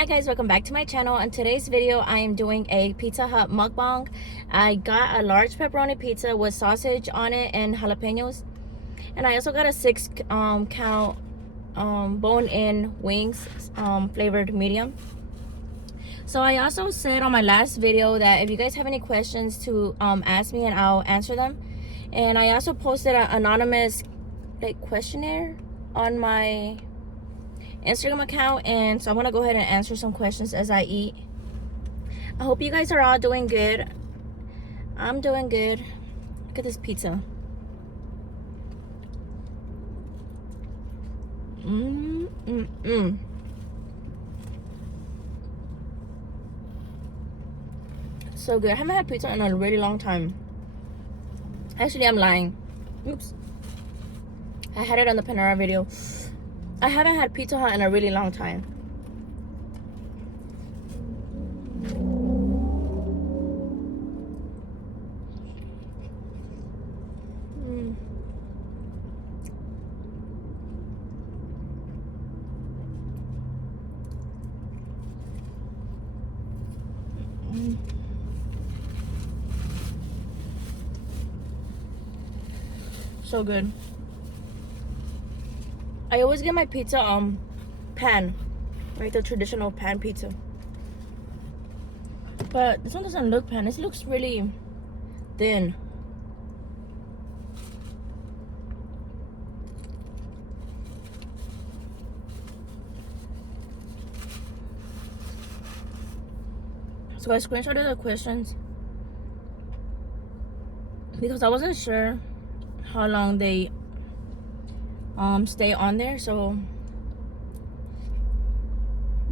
Hi guys, welcome back to my channel. In today's video I am doing a Pizza Hut mukbang. I got a large pepperoni pizza with sausage on it and jalapenos, and I also got a 6 count bone-in wings, flavored medium. So I also said on my last video that if you guys have any questions to ask me, and I'll answer them. And I also posted an anonymous questionnaire on my Instagram account, and so I'm gonna go ahead and answer some questions as I eat. I hope you guys are all doing good. I'm doing good. Look at this pizza. So good. I haven't had pizza in a really long time. Actually, I'm lying. Oops. I had it on the Panera video. I haven't had Pizza Hut in a really long time. So good. I always get my pizza pan, like the traditional pan pizza. But this one doesn't look pan. This looks really thin. So I screenshotted the questions because I wasn't sure how long they stay on there. So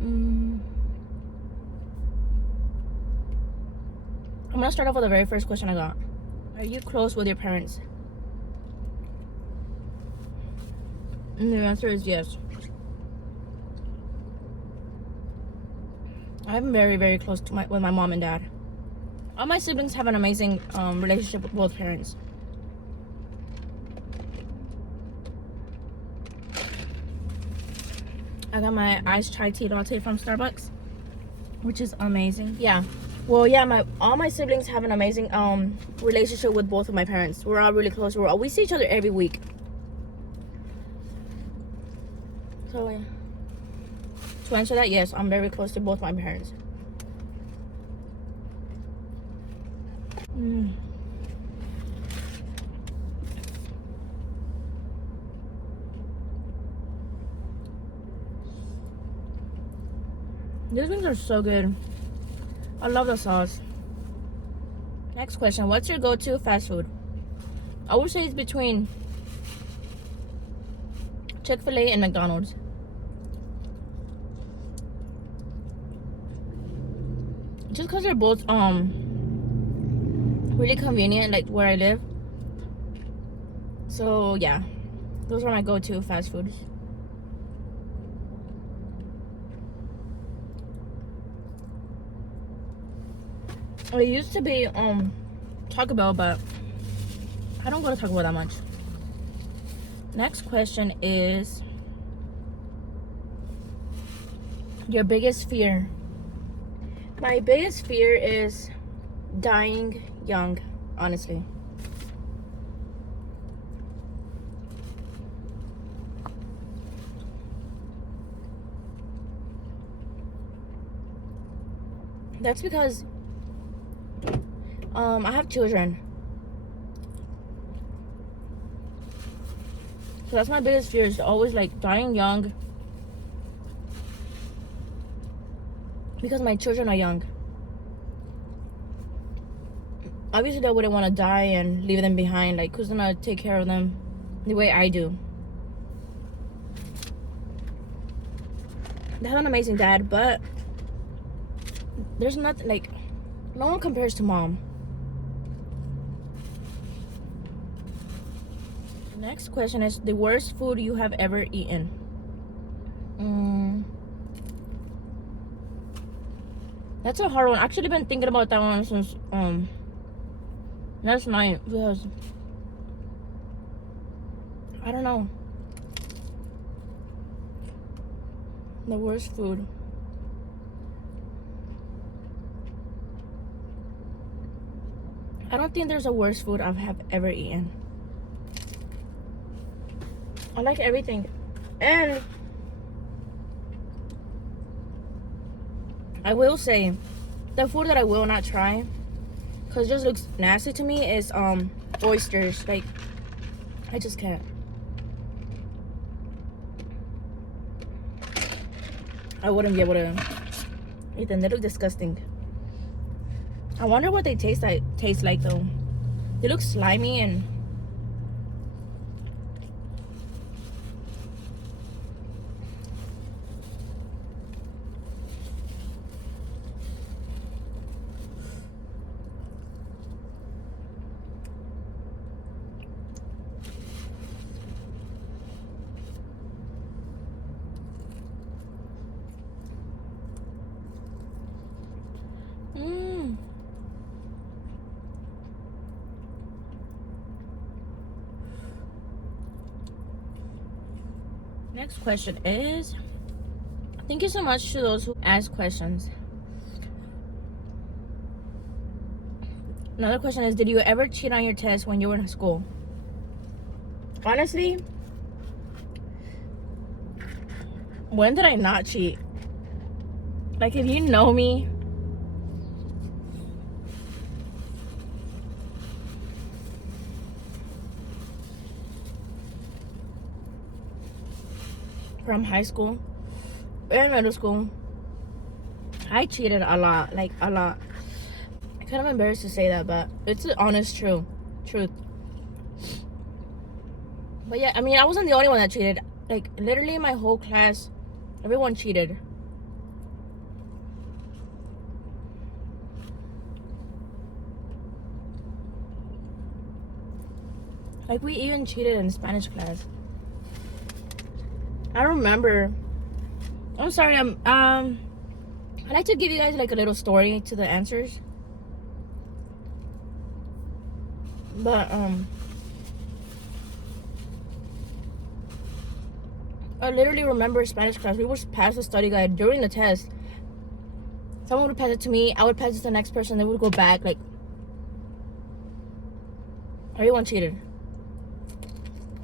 I'm gonna start off with the very first question I got. Are you close with your parents? And the answer is yes. I'm very, very close to with my mom and dad. All my siblings have an amazing relationship with both parents. I got my iced chai tea latte from Starbucks, which is amazing. Yeah. Well, yeah, all my siblings have an amazing relationship with both of my parents. We're all really close. We see each other every week. So yeah. To answer that, yes, I'm very close to both my parents. These wings are so good. I love the sauce. Next question. What's your go-to fast food? I would say it's between Chick-fil-A and McDonald's. Just because they're both really convenient, like where I live. So yeah, those are my go-to fast foods. It used to be Taco Bell, but I don't go to Taco Bell that much. Next question is your biggest fear. My biggest fear is dying young, honestly. That's because I have children. So that's my biggest fear, is always like dying young. Because my children are young. Obviously, I wouldn't want to die and leave them behind. Like, who's gonna take care of them the way I do? They have an amazing dad, but there's nothing, like, no one compares to mom. The next question is the worst food you have ever eaten. That's a hard one. I've actually been thinking about that one since last night, because I don't know. The worst food. I don't think there's a worse food I have ever eaten. I like everything. And I will say, the food that I will not try, because it just looks nasty to me, is oysters. Like, I just can't. I wouldn't be able to eat them. They look disgusting. I wonder what they taste like though. They look slimy and Next question is, thank you so much to those who ask questions. Another question is, did you ever cheat on your test when you were in school? Honestly, when did I not cheat? Like, if you know me, from high school and middle school, I cheated a lot, like a lot. I'm kind of embarrassed to say that, but it's the honest truth. But yeah, I mean, I wasn't the only one that cheated. Like, literally my whole class, everyone cheated. Like, we even cheated in Spanish class. I remember. I'm sorry. I like to give you guys like a little story to the answers. But I literally remember Spanish class. We would pass the study guide during the test. Someone would pass it to me. I would pass it to the next person. They would go back. Like, everyone cheated.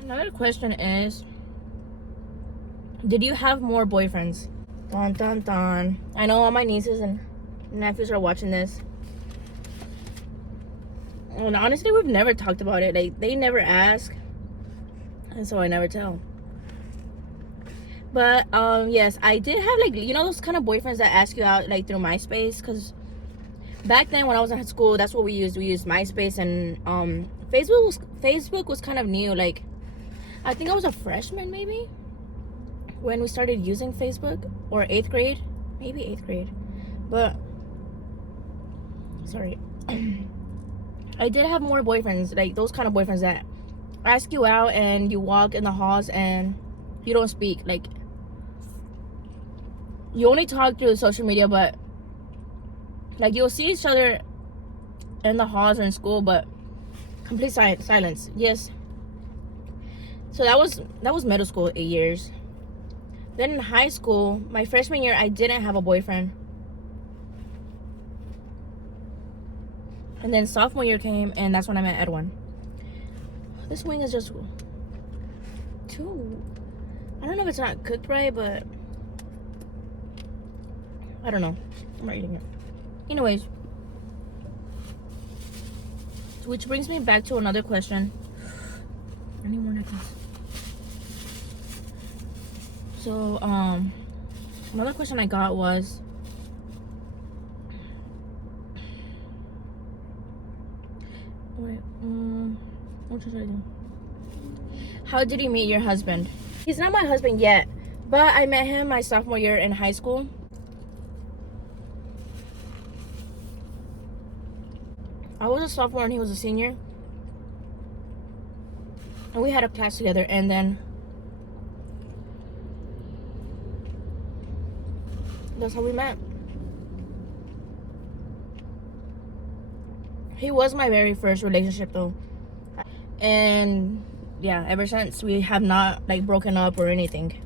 Another question is, did you have more boyfriends? Dun dun dun. I know all my nieces and nephews are watching this. And honestly, we've never talked about it. Like, they never ask, and so I never tell. But yes, I did have, like, you know, those kind of boyfriends that ask you out like through MySpace. Because back then when I was in school, that's what we used. We used MySpace, and Facebook was kind of new. Like, I think I was a freshman maybe when we started using Facebook, or 8th grade, maybe 8th grade. But sorry. I did have more boyfriends, like those kind of boyfriends that ask you out and you walk in the halls and you don't speak. Like, you only talk through social media, but like, you'll see each other in the halls or in school, but complete silence. Yes. So that was middle school, 8 years. Then in high school, my freshman year, I didn't have a boyfriend. And then sophomore year came, and that's when I met Edwin. This wing is just too... I don't know if it's not cooked right, but... I don't know. I'm not eating it. Anyways. Which brings me back to another question. I need more necklace. So, another question I got was, what should I do? How did you meet your husband? He's not my husband yet, but I met him my sophomore year in high school. I was a sophomore and he was a senior. And we had a class together, and then that's how we met. He was my very first relationship though. And yeah, ever since we have not like broken up or anything.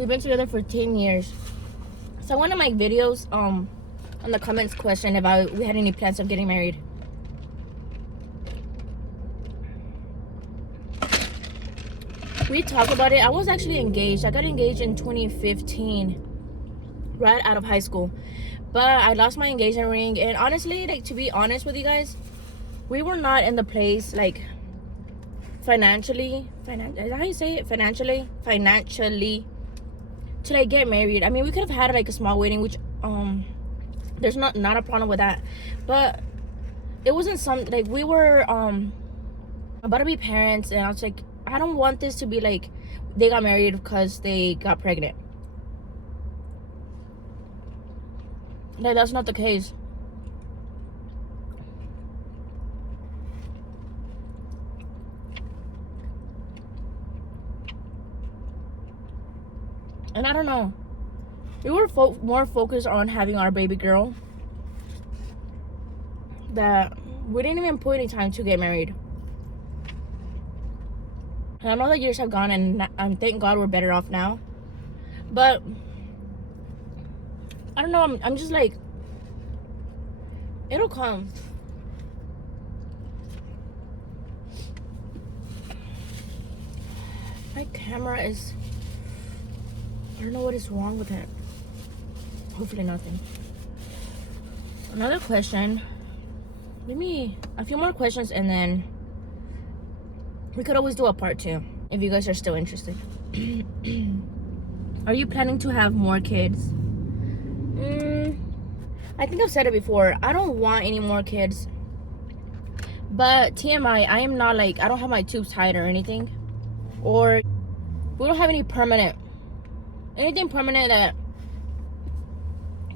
We've been together for 10 years. So one of my videos, on the comments question about we had any plans of getting married. We talked about it. I was actually engaged. I got engaged in 2015, right out of high school. But I lost my engagement ring, and honestly, like, to be honest with you guys, we were not in the place, like, financially, is that how you say it? Financially, to like get married. I mean, we could have had like a small wedding, which there's not a problem with that, but it wasn't something like we were about to be parents, and I was like, I don't want this to be like they got married because they got pregnant. Like, that's not the case. And I don't know, we were more focused on having our baby girl, that we didn't even put any time to get married. And I know the years have gone, and thank God we're better off now. But I don't know, I'm just like, it'll come. My camera is, I don't know what is wrong with it. Hopefully nothing. Another question. Give me a few more questions, and then we could always do a part 2 if you guys are still interested. Are you planning to have more kids? I think I've said it before. I don't want any more kids. But TMI, I am not like, I don't have my tubes tied or anything. Or we don't have anything permanent that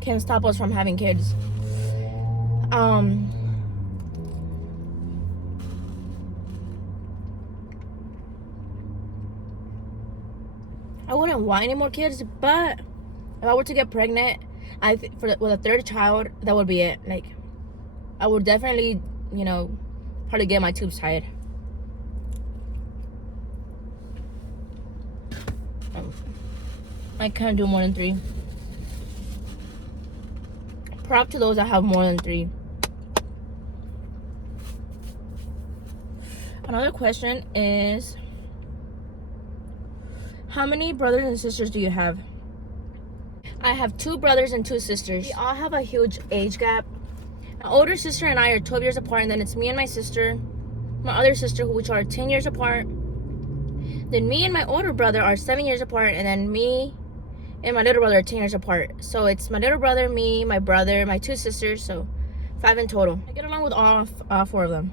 can stop us from having kids. I wouldn't want any more kids, but if I were to get pregnant, with a third child, that would be it. Like, I would definitely, probably get my tubes tied. I can't do more than 3. Prop to those that have more than 3. Another question is, how many brothers and sisters do you have? I have 2 brothers and 2 sisters. We all have a huge age gap. My older sister and I are 12 years apart, and then it's me and my sister, my other sister, which are 10 years apart. Then me and my older brother are 7 years apart, and then me and my little brother are 10 years apart. So it's my little brother, me, my brother, my 2 sisters, so 5 in total. I get along with all 4 of them.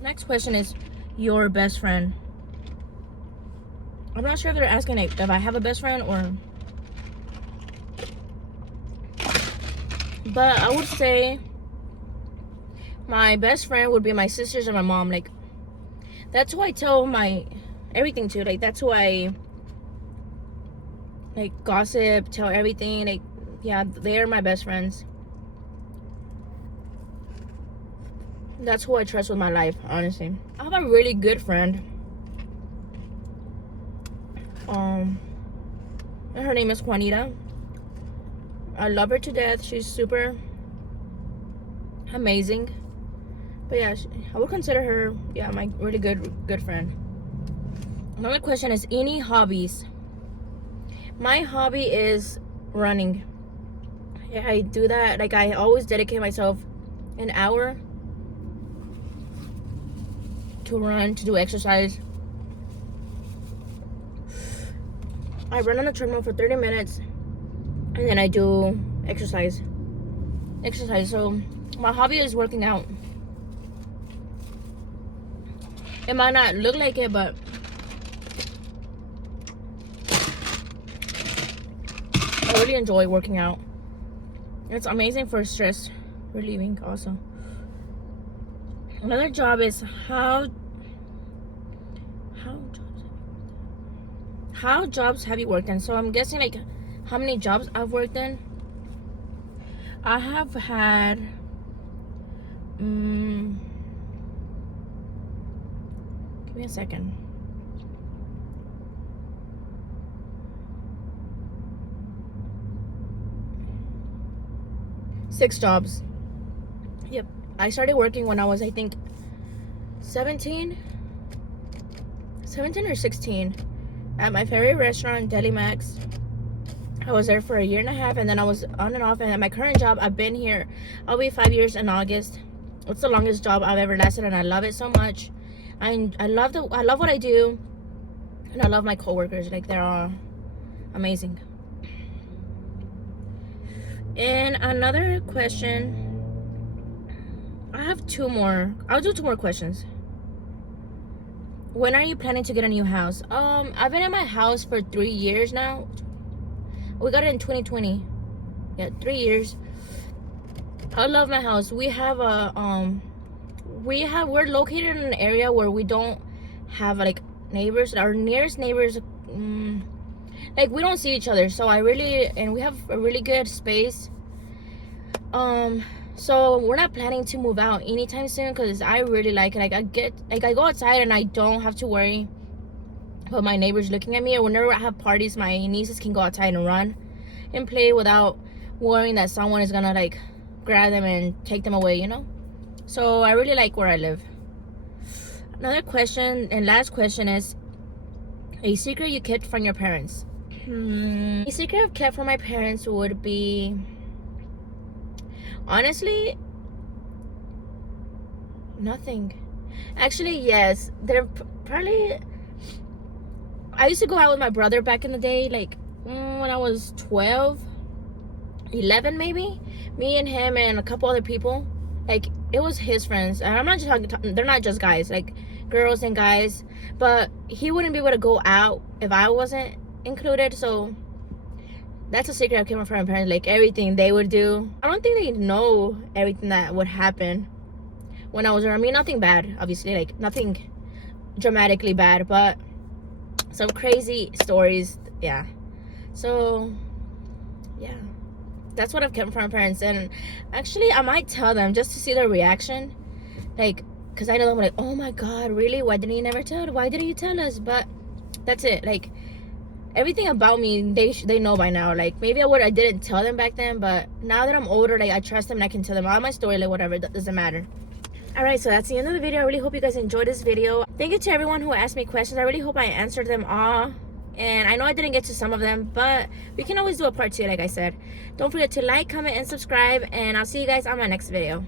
Next question is, your best friend. I'm not sure if they're asking if I have a best friend or... But I would say my best friend would be my sisters and my mom. Like, that's who I tell my everything to. Like, that's who I like gossip, tell everything. Like, yeah, they are my best friends. That's who I trust with my life, honestly. I have a really good friend. And her name is Juanita. I love her to death. She's super amazing. But yeah, I would consider her, yeah, my really good friend. Another question is, any hobbies? My hobby is running. Yeah, I do that. Like, I always dedicate myself an hour to run, to do exercise. I run on the treadmill for 30 minutes, and then I do exercise. So my hobby is working out. It might not look like it, but I really enjoy working out. It's amazing for stress relieving also. Another job is, how jobs have you worked in? So I'm guessing, like, how many jobs I've worked in. I have had give me a second. 6 jobs. Yep. I started working when I was, I think, 17 or 16 at my favorite restaurant, Deli Max. I was there for a year and a half, and then I was on and off. And at my current job, I've been here, I'll be 5 years in August. It's the longest job I've ever lasted, and I love it so much. I love what I do, and I love my coworkers. Like, they're all amazing. And another question, I have 2 more. I'll do 2 more questions. When are you planning to get a new house? I've been in my house for 3 years now. We got it in 2020. Yeah, 3 years. I love my house. We have we're located in an area where we don't have like neighbors. Our nearest neighbors, like, we don't see each other. So we have a really good space. So we're not planning to move out anytime soon, because I really like it. Like, I go outside and I don't have to worry about my neighbors looking at me. Or whenever I have parties, my nieces can go outside and run and play without worrying that someone is gonna like grab them and take them away, you know. So I really like where I live. Another question and last question is, a secret you kept from your parents. A secret I've kept from my parents would be, honestly, nothing. Actually, yes, they're probably, I used to go out with my brother back in the day, like when I was 12, 11 maybe. Me and him and a couple other people. Like, it was his friends. And I'm not just talking, they're not just guys, like girls and guys. But he wouldn't be able to go out if I wasn't included. So that's a secret I kept from my parents. Like, everything they would do, I don't think they know everything that would happen when I was around. I mean, nothing bad, obviously, like nothing dramatically bad, but some crazy stories. Yeah. So yeah, that's what I've kept from my parents. And actually, I might tell them just to see their reaction, like, because I know them like, oh my god, really? Why didn't you tell us? But that's it. Like, everything about me, they know by now. Like, maybe I didn't tell them back then, but now that I'm older, like, I trust them and I can tell them all my story, like, whatever, that doesn't matter. Alright, so that's the end of the video. I really hope you guys enjoyed this video. Thank you to everyone who asked me questions. I really hope I answered them all. And I know I didn't get to some of them, but we can always do a part 2, like I said. Don't forget to like, comment, and subscribe. And I'll see you guys on my next video.